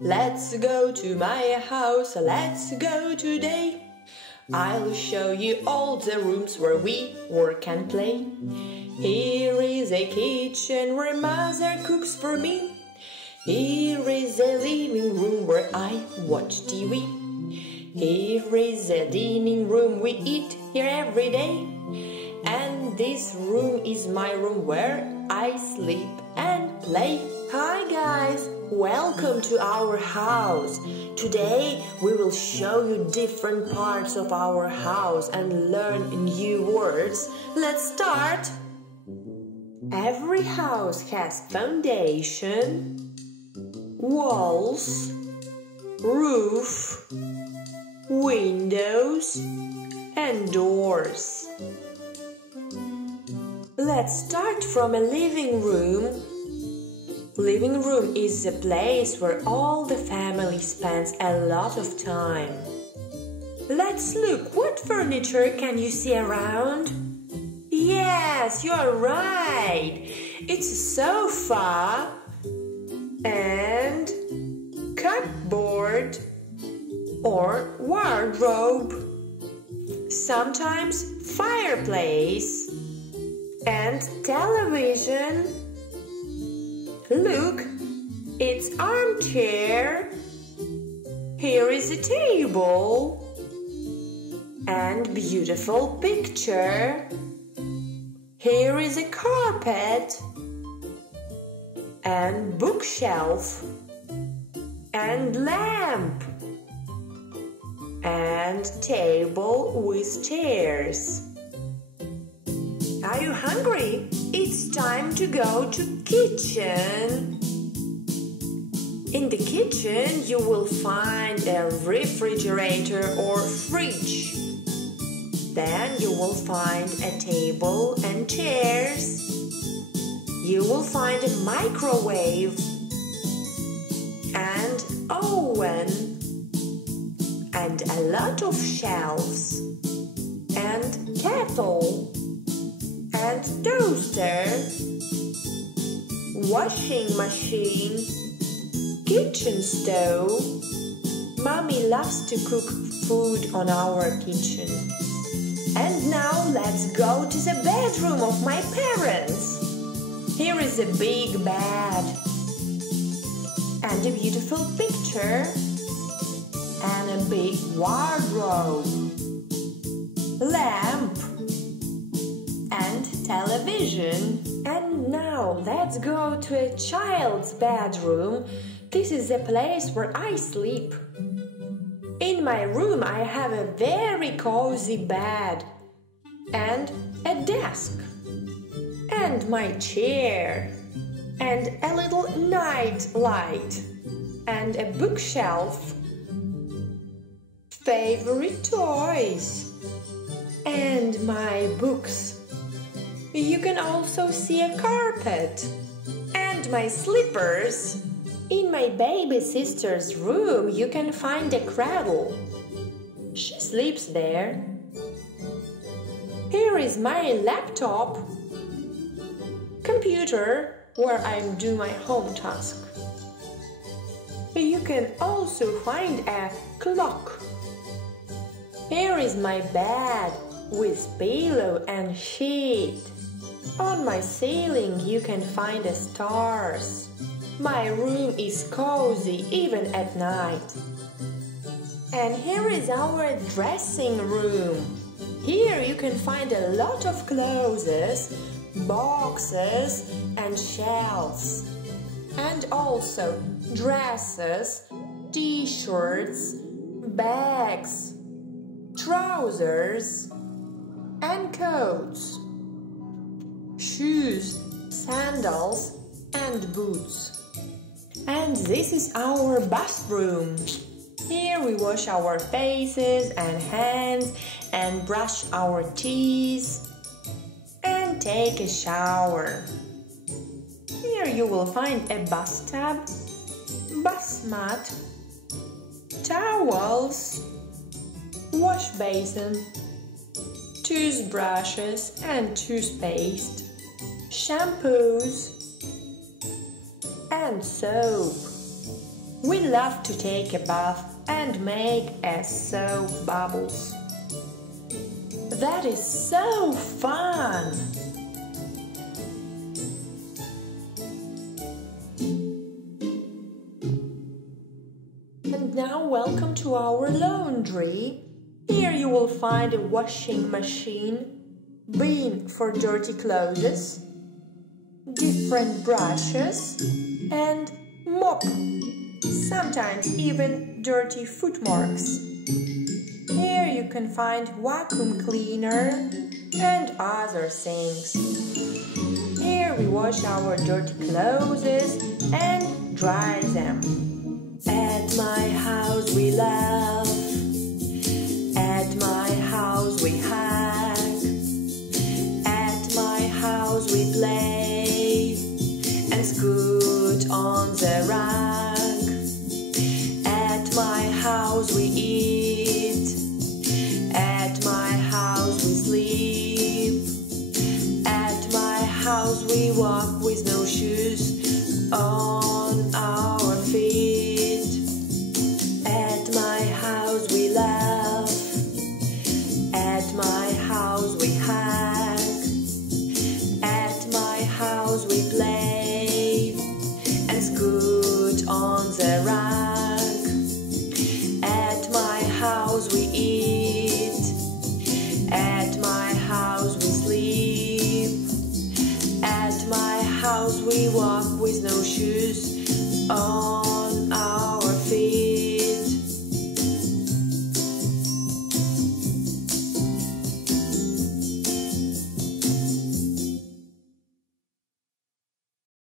Let's go to my house, let's go today. I'll show you all the rooms where we work and play. Here is a kitchen where mother cooks for me. Here is a living room where I watch TV. Here is a dining room, we eat here every day. And this room is my room where I sleep and play. Hi guys, welcome to our house. Today we will show you different parts of our house and learn new words. Let's start. Every house has foundation, walls, roof, windows and doors. Let's start from a living room. Living room is a place where all the family spends a lot of time. Let's look. What furniture can you see around? Yes, you're right. It's a sofa and cupboard or wardrobe. Sometimes fireplace and television. Look, it's armchair. Here is a table and beautiful picture. Here is a carpet and bookshelf and lamp and table with chairs. Are you hungry? It's time to go to kitchen. In the kitchen you will find a refrigerator or fridge. Then you will find a table and chairs. You will find a microwave and oven and a lot of shelves and kettle and toaster, washing machine, kitchen stove. Mommy loves to cook food on our kitchen. And now let's go to the bedroom of my parents. Here is a big bed and a beautiful picture and a big wardrobe, lamp and television. And now let's go to a child's bedroom. This is the place where I sleep. In my room I have a very cozy bed and a desk and my chair and a little night light and a bookshelf, favorite toys and my books. You can also see a carpet and my slippers. In my baby sister's room you can find a cradle. She sleeps there. Here is my laptop, computer where I do my home task. You can also find a clock. Here is my bed with pillow and sheet. On my ceiling you can find the stars. My room is cozy even at night. And here is our dressing room. Here you can find a lot of clothes, boxes and shelves. And also dresses, t-shirts, bags, trousers and coats, shoes, sandals and boots. And this is our bathroom. Here we wash our faces and hands and brush our teeth and take a shower. Here you will find a bathtub, bath mat, towels, wash basin, toothbrushes and toothpaste, shampoos, and soap. We love to take a bath and make soap bubbles. That is so fun! And now welcome to our laundry. Here you will find a washing machine, bin for dirty clothes, different brushes, and mop, sometimes even dirty footmarks. Here you can find vacuum cleaner and other things. Here we wash our dirty clothes and dry them. At my house we laugh, at my house we hug, at my house we play and scoot on the rug. At my house we eat, at my house we sleep, at my house we walk with no shoes on our feet. At my house we laugh, at my house we hug, at my house we play and scoot on the rug. At my house we eat, at my house we sleep, at my house we walk with no shoes on our